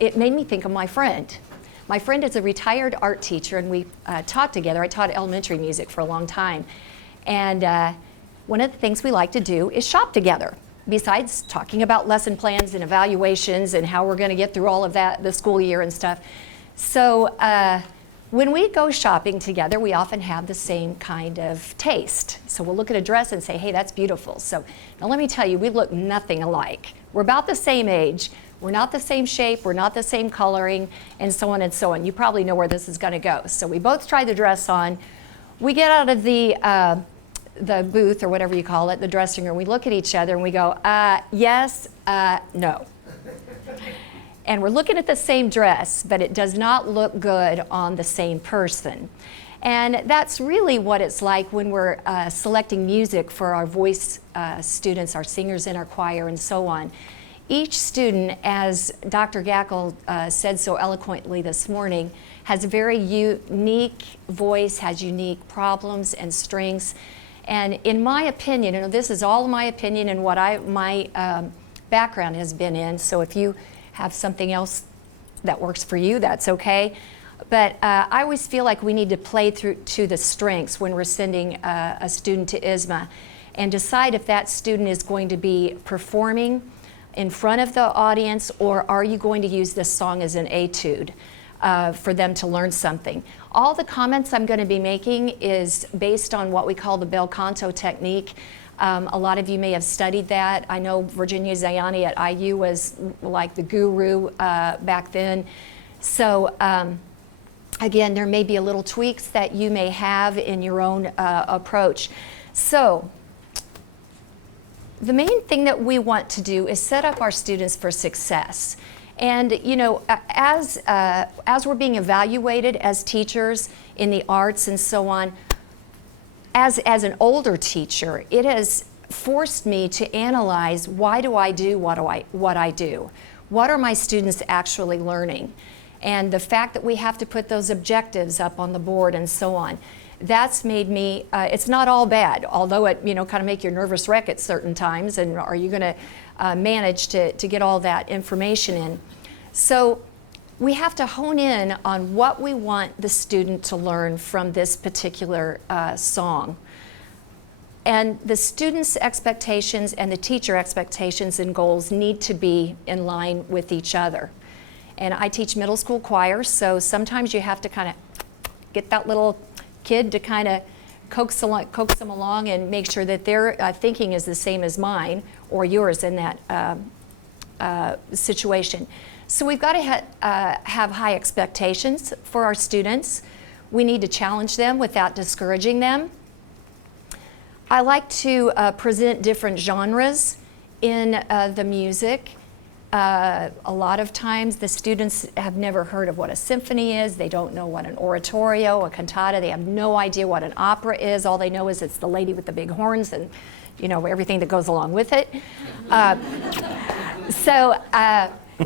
it made me think of my friend. My friend is a retired art teacher, and we taught together. I taught elementary music for a long time. And one of the things we like to do is shop together, besides talking about lesson plans and evaluations and how we're going to get through all of that, the school year and stuff. So when we go shopping together, we often have the same kind of taste. So we'll look at a dress and say, hey, that's beautiful. So now let me tell you, we look nothing alike. We're about the same age. We're not the same shape, we're not the same coloring, and so on and so on. You probably know where this is going to go. So we both try the dress on. We get out of the booth, or whatever you call it, the dressing room. We look at each other and we go, yes, no. And we're looking at the same dress, but it does not look good on the same person. And that's really what it's like when we're selecting music for our voice students, our singers in our choir, and so on. Each student, as Dr. Gackel said so eloquently this morning, has a very unique voice, has unique problems and strengths. And in my opinion, and this is all my opinion and what my background has been in, so if you have something else that works for you, that's okay. But I always feel like we need to play through to the strengths when we're sending a student to ISMA and decide if that student is going to be performing in front of the audience, or are you going to use this song as an etude for them to learn something. All the comments I'm going to be making is based on what we call the bel canto technique. A lot of you may have studied that. I know Virginia Zayani at IU was like the guru back then. So again, there may be a little tweaks that you may have in your own approach. So the main thing that we want to do is set up our students for success. And you know, as we're being evaluated as teachers in the arts and so on, as an older teacher, it has forced me to analyze, why do I do what I do? What are my students actually learning? And the fact that we have to put those objectives up on the board and so on, that's made me, it's not all bad, although it, you know, kind of make you a nervous wreck at certain times, and are you going to manage to get all that information in? So we have to hone in on what we want the student to learn from this particular song. And the student's expectations and the teacher expectations and goals need to be in line with each other. And I teach middle school choir, so sometimes you have to kind of get that little kid to kind of coax them along and make sure that their thinking is the same as mine or yours in that situation. So we've got to have high expectations for our students. We need to challenge them without discouraging them. I like to present different genres in the music. A lot of times the students have never heard of what a symphony is. They don't know what an oratorio, a cantata. They have no idea what an opera is. All they know is it's the lady with the big horns and, you know, everything that goes along with it.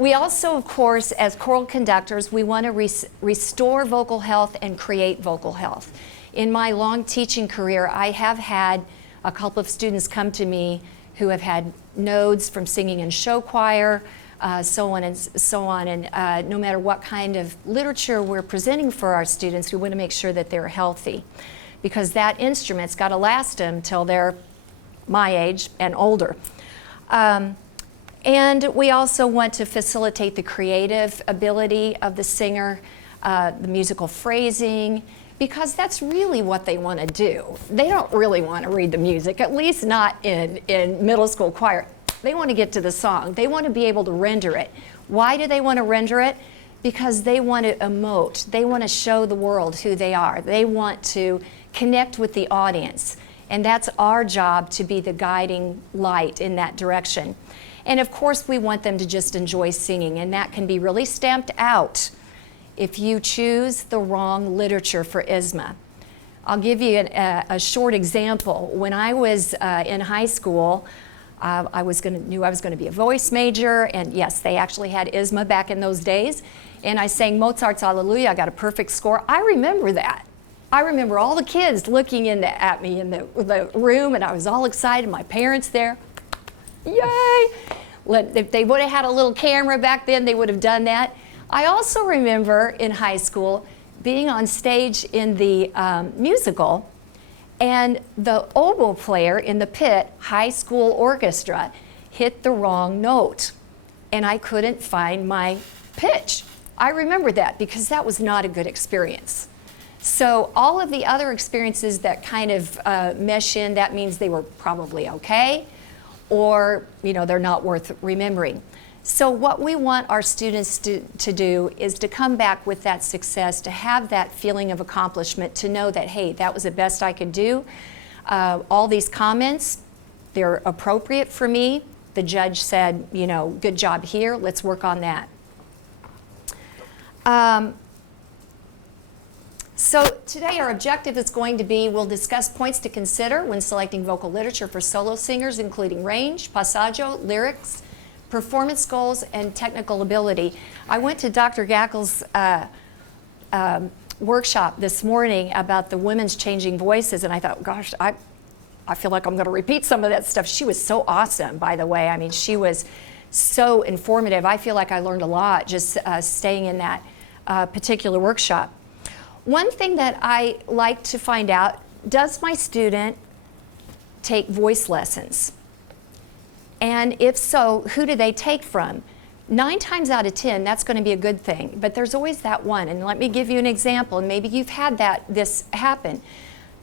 We also, of course, as choral conductors, we want to restore vocal health and create vocal health. In my long teaching career, I have had a couple of students come to me who have had nodes from singing in show choir, so on and so on. And no matter what kind of literature we're presenting for our students, we want to make sure that they're healthy, because that instrument's got to last them till they're my age and older. And we also want to facilitate the creative ability of the singer, the musical phrasing, because that's really what they want to do. They don't really want to read the music, at least not in middle school choir. They want to get to the song. They want to be able to render it. Why do they want to render it? Because they want to emote. They want to show the world who they are. They want to connect with the audience. And that's our job, to be the guiding light in that direction. And of course, we want them to just enjoy singing, and that can be really stamped out if you choose the wrong literature for ISMA. I'll give you a short example. When I was in high school, I knew I was going to be a voice major, and yes, they actually had ISMA back in those days, and I sang Mozart's Alleluia. I got a perfect score. I remember that. I remember all the kids looking at me in the room, and I was all excited, my parents there. Yay! If they would have had a little camera back then, they would have done that. I also remember in high school being on stage in the musical, and the oboe player in the pit, high school orchestra, hit the wrong note, and I couldn't find my pitch. I remember that because that was not a good experience. So all of the other experiences that kind of mesh in, that means they were probably okay, or they're not worth remembering. So what we want our students to do is to come back with that success, to have that feeling of accomplishment, to know that, hey, that was the best I could do. All these comments, they're appropriate for me. The judge said, good job here, let's work on that. So today our objective is going to be, we'll discuss points to consider when selecting vocal literature for solo singers, including range, passaggio, lyrics, performance goals, and technical ability. I went to Dr. Gackel's workshop this morning about the women's changing voices, and I thought, gosh, I feel like I'm going to repeat some of that stuff. She was so awesome, by the way. I mean, she was so informative. I feel like I learned a lot just staying in that particular workshop. One thing that I like to find out, does my student take voice lessons? And if so, who do they take from? 9 times out of 10, that's going to be a good thing, but there's always that one. And let me give you an example, and maybe you've had this happen.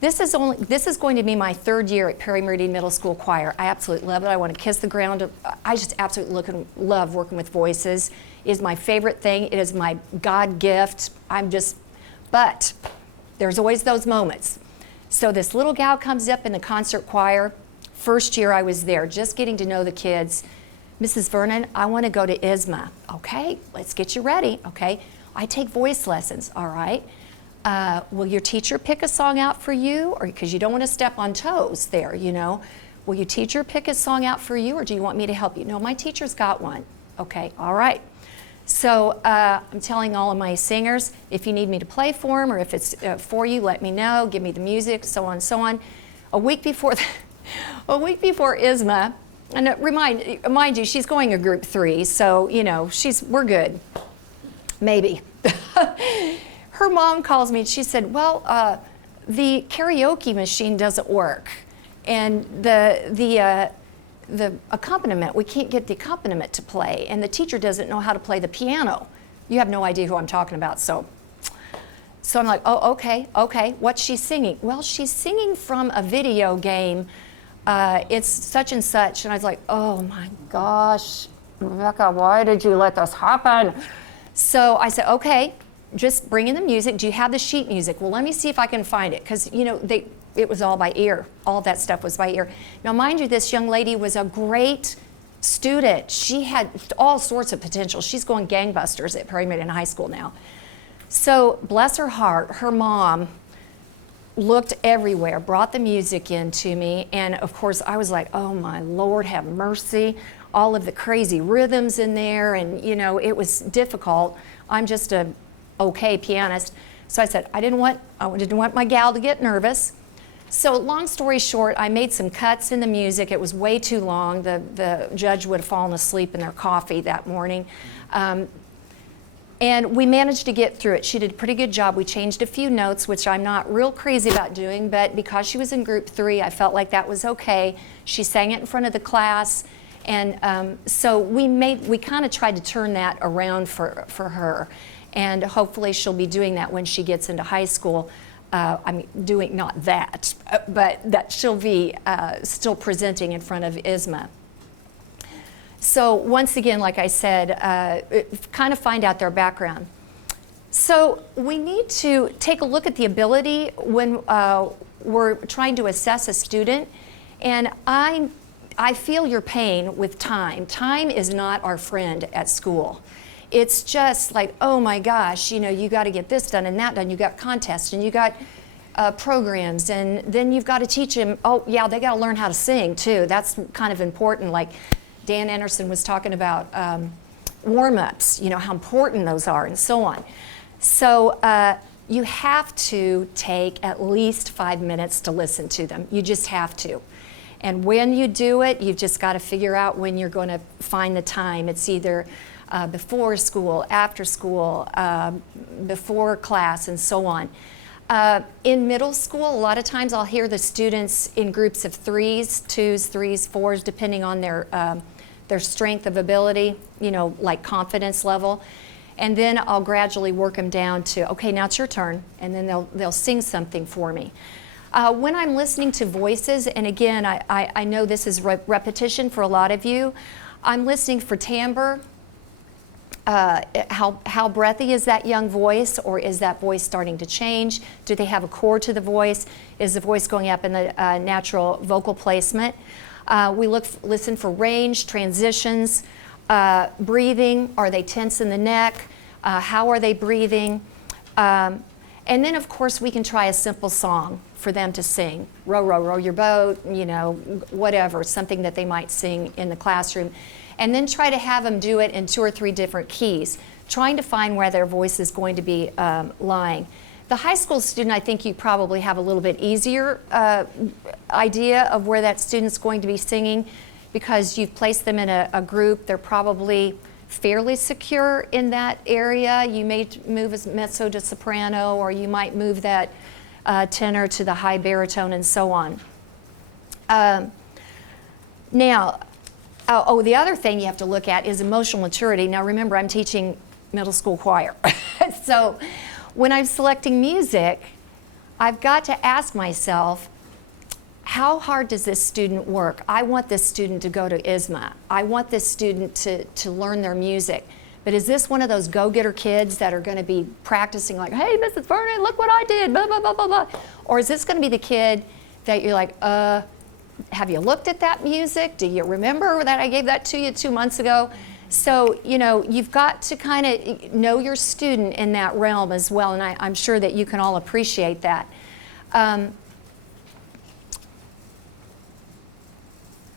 This is going to be my 3rd year at Perry Meridian Middle School Choir. I absolutely love it. I want to kiss the ground. I just absolutely love working with voices. It is my favorite thing. It is my God gift. But there's always those moments. So this little gal comes up in the concert choir. First year I was there, just getting to know the kids. Mrs. Vernon, I want to go to ISMA. Okay, let's get you ready. Okay, I take voice lessons. All right. Will your teacher pick a song out for you? Or because you don't want to step on toes there, Will your teacher pick a song out for you, or do you want me to help you? No, my teacher's got one. Okay, all right. So I'm telling all of my singers, if you need me to play for them, or if it's for you, let me know. Give me the music, so on and so on. A week before ISMA, and mind you, she's going to group 3, so we're good, maybe. Her mom calls me and she said, well, the karaoke machine doesn't work, and the accompaniment, we can't get the accompaniment to play, and the teacher doesn't know how to play the piano. You have no idea who I'm talking about, so I'm like, oh, okay, what's she singing? Well, she's singing from a video game. It's such and such, and I was like, oh my gosh, Rebecca, why did you let this happen? So I said, okay, just bring in the music. Do you have the sheet music? Well, let me see if I can find it, because it was all by ear. All that stuff was by ear. Now, mind you, this young lady was a great student. She had all sorts of potential. She's going gangbusters at Perry Meridian High School now. So, bless her heart, her mom looked everywhere, brought the music in to me, and of course I was like, oh my Lord, have mercy. All of the crazy rhythms in there, and it was difficult. I'm just a okay pianist. So I said, I didn't want my gal to get nervous. So long story short, I made some cuts in the music. It was way too long. The judge would have fallen asleep in their coffee that morning. And we managed to get through it. She did a pretty good job. We changed a few notes, which I'm not real crazy about doing, but because she was in group 3, I felt like that was okay. She sang it in front of the class, and so we kind of tried to turn that around for her, and hopefully she'll be doing that when she gets into high school. Doing not that, but that she'll be still presenting in front of ISMA. So once again, like I said, kind of find out their background. So we need to take a look at the ability when we're trying to assess a student. And I feel your pain with time. Time is not our friend at school. It's just like, oh my gosh, you got to get this done and that done. You got contests and you got programs, and then you've got to teach them, oh yeah, they got to learn how to sing too. That's kind of important. Like Dan Anderson was talking about warm-ups, how important those are and so on. So you have to take at least 5 minutes to listen to them. You just have to. And when you do it, you've just got to figure out when you're going to find the time. It's either before school, after school, before class, and so on. In middle school, a lot of times I'll hear the students in groups of 3s, 2s, 3s, 4s, depending on their strength of ability, like confidence level. And then I'll gradually work them down to, okay, now it's your turn, and then they'll sing something for me. When I'm listening to voices, and again, I know this is repetition for a lot of you, I'm listening for timbre. How breathy is that young voice, or is that voice starting to change? Do they have a chord to the voice? Is the voice going up in the natural vocal placement? We listen for range, transitions, breathing. Are they tense in the neck? How are they breathing? And then, of course, we can try a simple song for them to sing. Row, row, row your boat, whatever, something that they might sing in the classroom. And then try to have them do it in 2 or 3 different keys, trying to find where their voice is going to be lying. The high school student, I think you probably have a little bit easier idea of where that student's going to be singing, because you've placed them in a group. They're probably fairly secure in that area. You may move as mezzo to soprano, or you might move that tenor to the high baritone, and so on. Now, the other thing you have to look at is emotional maturity. Now remember, I'm teaching middle school choir. So when I'm selecting music, I've got to ask myself, how hard does this student work? I want this student to go to ISMA. I want this student to learn their music. But is this one of those go-getter kids that are going to be practicing like, hey, Mrs. Vernon, look what I did, blah, blah, blah, blah, blah? Or is this going to be the kid that you're like, have you looked at that music? Do you remember that I gave that to you 2 months ago? So, you've got to kind of know your student in that realm as well, and I'm sure that you can all appreciate that.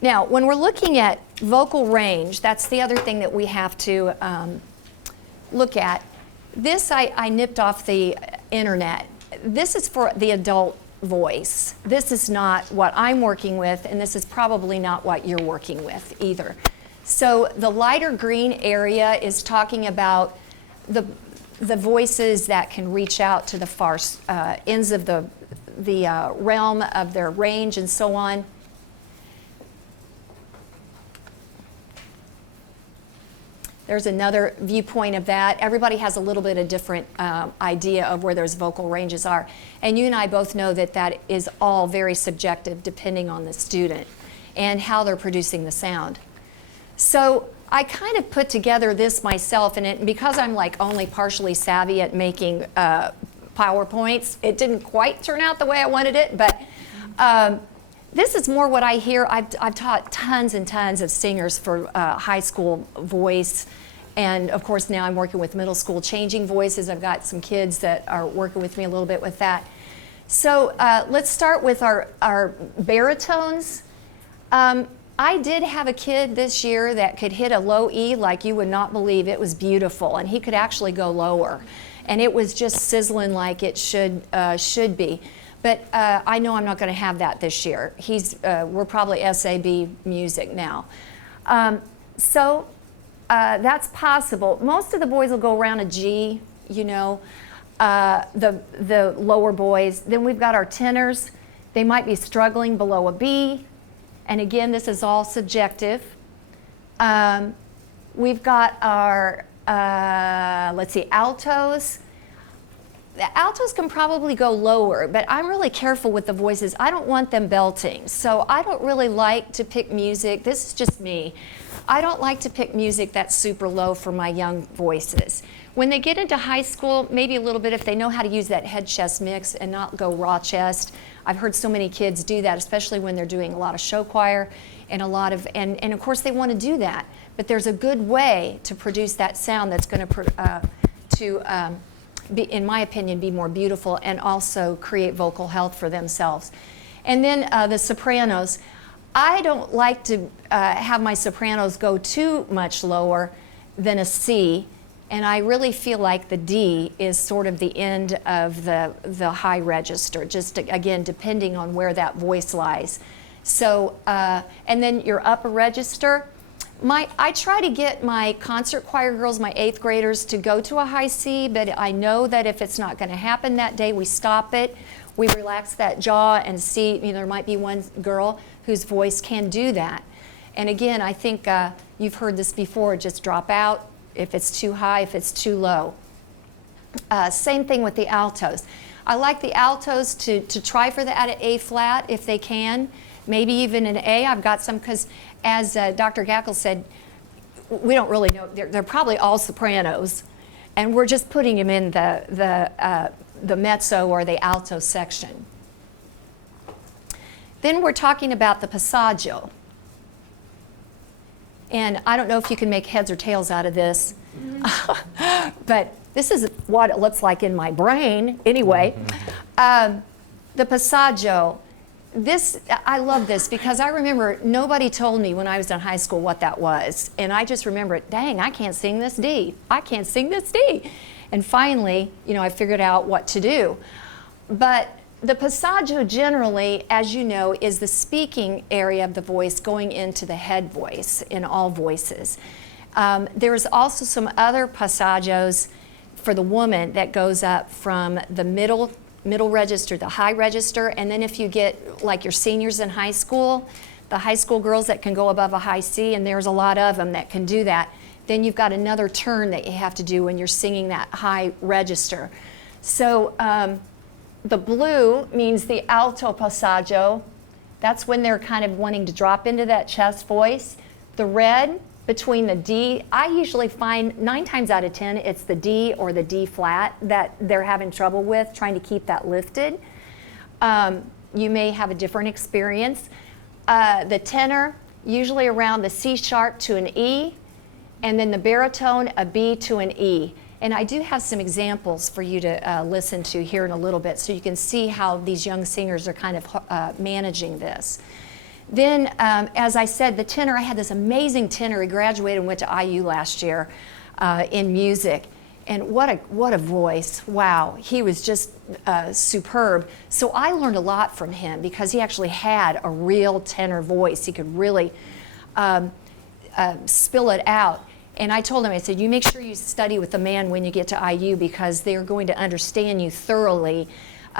Now, when we're looking at vocal range, that's the other thing that we have to look at. This I nipped off the internet. This is for the adult voice. This is not what I'm working with, and this is probably not what you're working with either. So the lighter green area is talking about the voices that can reach out to the far ends of the realm of their range and so on. There's another viewpoint of that. Everybody has a little bit of different idea of where those vocal ranges are. And you and I both know that that is all very subjective depending on the student and how they're producing the sound. So I kind of put together this myself, and because I'm like only partially savvy at making PowerPoints, it didn't quite turn out the way I wanted it, but this is more what I hear. I've taught tons and tons of singers for high school voice, and of course now I'm working with middle school changing voices. I've got some kids that are working with me a little bit with that. So let's start with our baritones. I did have a kid this year that could hit a low E like you would not believe. It was beautiful, and he could actually go lower, and it was just sizzling like it should be. But I know I'm not going to have that this year. We're probably SAB music now. So that's possible. Most of the boys will go around a G, the lower boys. Then we've got our tenors. They might be struggling below a B. And again, this is all subjective. We've got our, altos. The altos can probably go lower, but I'm really careful with the voices. I don't want them belting. So I don't really like to pick music. This is just me. I don't like to pick music that's super low for my young voices. When they get into high school, maybe a little bit if they know how to use that head-chest mix and not go raw chest. I've heard so many kids do that, especially when they're doing a lot of show choir and a lot of, and of course they want to do that. But there's a good way to produce that sound that's going to be, in my opinion, be more beautiful and also create vocal health for themselves. And then the sopranos. I don't like to have my sopranos go too much lower than a C, and I really feel like the D is sort of the end of the high register, just again, depending on where that voice lies. So, and then your upper register. I try to get my concert choir girls, my 8th graders, to go to a high C, but I know that if it's not going to happen that day, we stop it. We relax that jaw and see, there might be one girl whose voice can do that. And again, I think you've heard this before, just drop out if it's too high, if it's too low. Same thing with the altos. I like the altos to try for that at A flat if they can, maybe even an A. I've got some, because as Dr. Gackle said, we don't really know. They're probably all sopranos, and we're just putting them in the mezzo or the alto section. Then we're talking about the passaggio. And I don't know if you can make heads or tails out of this, but this is what it looks like in my brain anyway. The passaggio. I love this because I remember nobody told me when I was in high school what that was. And I just remember it, dang, I can't sing this D. I can't sing this D. And finally, I figured out what to do. But the passaggio generally, as you know, is the speaking area of the voice going into the head voice in all voices. There's also some other passaggios for the woman that goes up from the middle register, the high register, and then if you get like your seniors in high school, the high school girls that can go above a high C, and there's a lot of them that can do that, then you've got another turn that you have to do when you're singing that high register. So the blue means the alto passaggio. That's when they're kind of wanting to drop into that chest voice. The red between the D, I usually find 9 times out of 10 it's the D or the D flat that they're having trouble with, trying to keep that lifted. You may have a different experience. The tenor, usually around the C sharp to an E, and then the baritone, a B to an E. And I do have some examples for you to listen to here in a little bit so you can see how these young singers are kind of managing this. Then, as I said, the tenor, I had this amazing tenor. He graduated and went to IU last year in music. And what a voice. Wow, he was just superb. So I learned a lot from him because he actually had a real tenor voice. He could really spill it out. And I told him, I said, you make sure you study with the man when you get to IU because they're going to understand you thoroughly.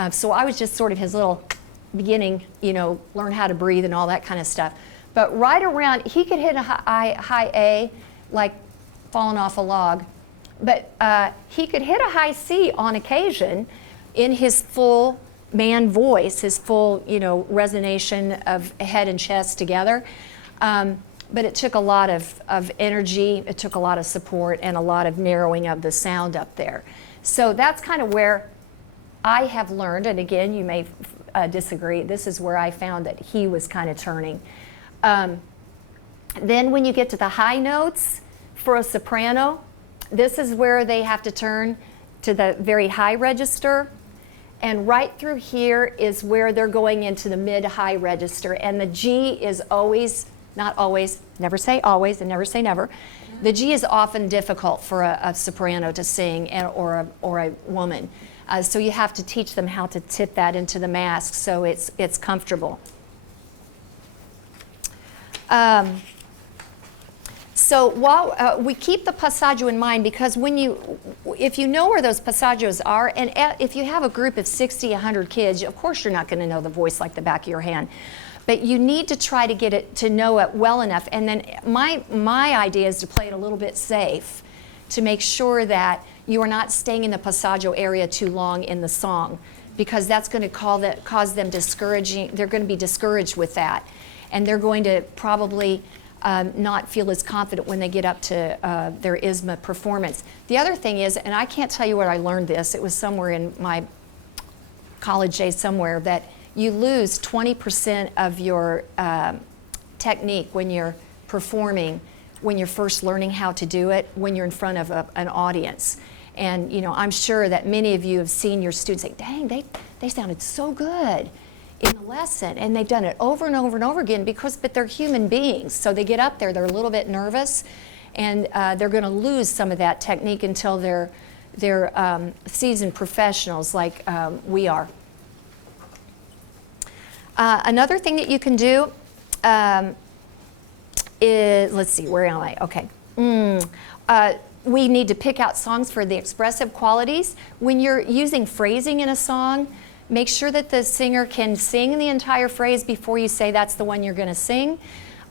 So I was just sort of his little beginning, learn how to breathe and all that kind of stuff. But right around, he could hit a high A, like falling off a log. But he could hit a high C on occasion in his full man voice, his full, resonation of head and chest together. But it took a lot of energy, it took a lot of support, and a lot of narrowing of the sound up there. So that's kind of where I have learned, and again, you may disagree, this is where I found that he was kind of turning. Then when you get to the high notes for a soprano, this is where they have to turn to the very high register. And right through here is where they're going into the mid-high register. And the G is always, not always, never say always and never say never. The G is often difficult for a soprano to sing or a woman. So you have to teach them how to tip that into the mask so it's comfortable. So while we keep the passaggio in mind, because if you know where those passaggios are, and if you have a group of 60, 100 kids, of course you're not going to know the voice like the back of your hand. But you need to try to get it to know it well enough. And then my idea is to play it a little bit safe to make sure that you are not staying in the passaggio area too long in the song, because that's going to cause them discouraging. They're going to be discouraged with that, and they're going to probably not feel as confident when they get up to their ISMA performance. The other thing is, and I can't tell you where I learned this, it was somewhere in my college days somewhere, that you lose 20% of your technique when you're performing, when you're first learning how to do it, when you're in front of an audience. And I'm sure that many of you have seen your students say, dang, they sounded so good in the lesson, and they've done it over and over and over again but they're human beings. So they get up there, they're a little bit nervous, and they're going to lose some of that technique until they're seasoned professionals like we are. Another thing that you can do is, let's see, where am I? Okay. We need to pick out songs for the expressive qualities. When you're using phrasing in a song, make sure that the singer can sing the entire phrase before you say that's the one you're going to sing.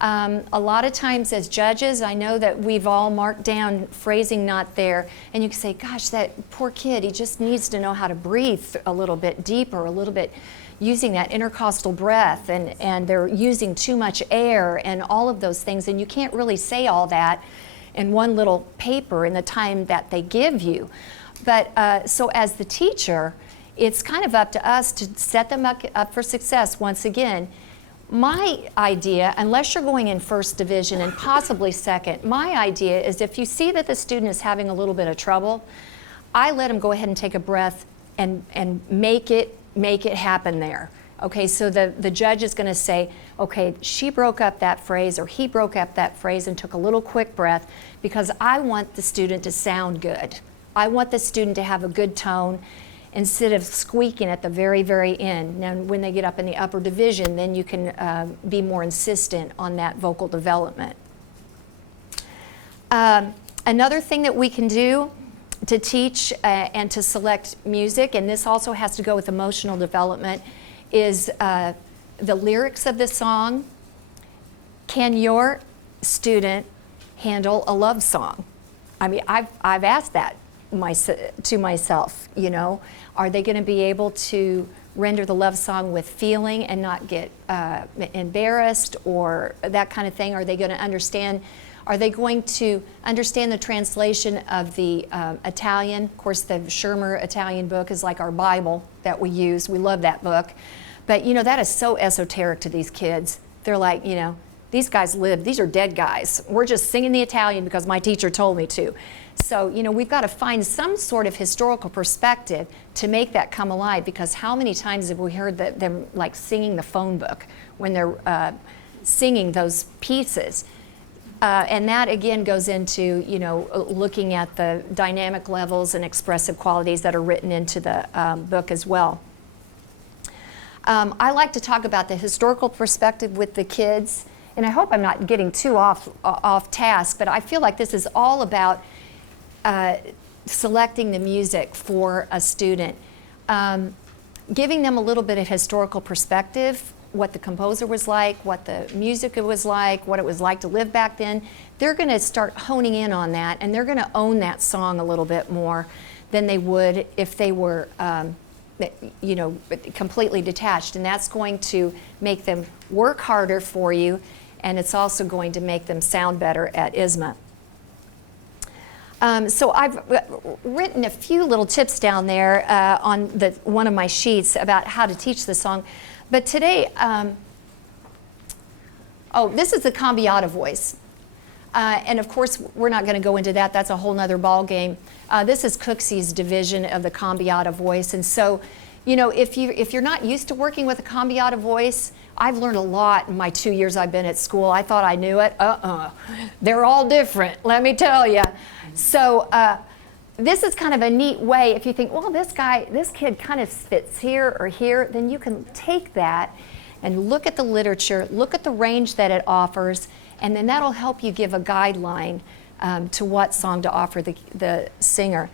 A lot of times as judges, I know that we've all marked down phrasing not there, and you can say, gosh, that poor kid, he just needs to know how to breathe a little bit deeper, a little bit using that intercostal breath, and they're using too much air and all of those things, and you can't really say all that in one little paper in the time that they give you. But so as the teacher, it's kind of up to us to set them up for success. Once again, my idea, unless you're going in first division and possibly second, my idea is if you see that the student is having a little bit of trouble, I let them go ahead and take a breath and make it happen there. Okay, so the judge is going to say, okay, she broke up that phrase or he broke up that phrase and took a little quick breath, because I want the student to sound good. I want the student to have a good tone instead of squeaking at the very, very end. Now, when they get up in the upper division, then you can be more insistent on that vocal development. Another thing that we can do to teach and to select music, and this also has to go with emotional development, is the lyrics of the song. Can your student handle a love song? I mean, I've asked that to myself, you know. Are they going to be able to render the love song with feeling and not get embarrassed or that kind of thing? Are they going to understand? Are they going to understand the translation of the Italian? Of course, the Schirmer Italian book is like our Bible that we use. We love that book. But, you know, that is so esoteric to these kids. They're like, you know, these guys live, these are dead guys. We're just singing the Italian because my teacher told me to. So, you know, we've got to find some sort of historical perspective to make that come alive, because how many times have we heard them like singing the phone book when they're singing those pieces? And that again goes into, you know, looking at the dynamic levels and expressive qualities that are written into the book as well. I like to talk about the historical perspective with the kids, and I hope I'm not getting too off task, but I feel like this is all about selecting the music for a student. Giving them a little bit of historical perspective, what the composer was like, what the music was like, what it was like to live back then. They're going to start honing in on that, and they're going to own that song a little bit more than they would if they were you know, completely detached. And that's going to make them work harder for you, and it's also going to make them sound better at ISMA. So I've written a few little tips down there on one of my sheets about how to teach the song. But today, this is the cambiata voice. And of course, we're not going to go into that. That's a whole nother ball game. This is Cooksey's division of the cambiata voice. And so, you know, if you're not used to working with a cambiata voice, I've learned a lot in my 2 years I've been at school. I thought I knew it. They're all different, let me tell you. So this is kind of a neat way. If you think, well, this kid kind of fits here or here, then you can take that and look at the literature, look at the range that it offers, and then that'll help you give a guideline to what song to offer the singer.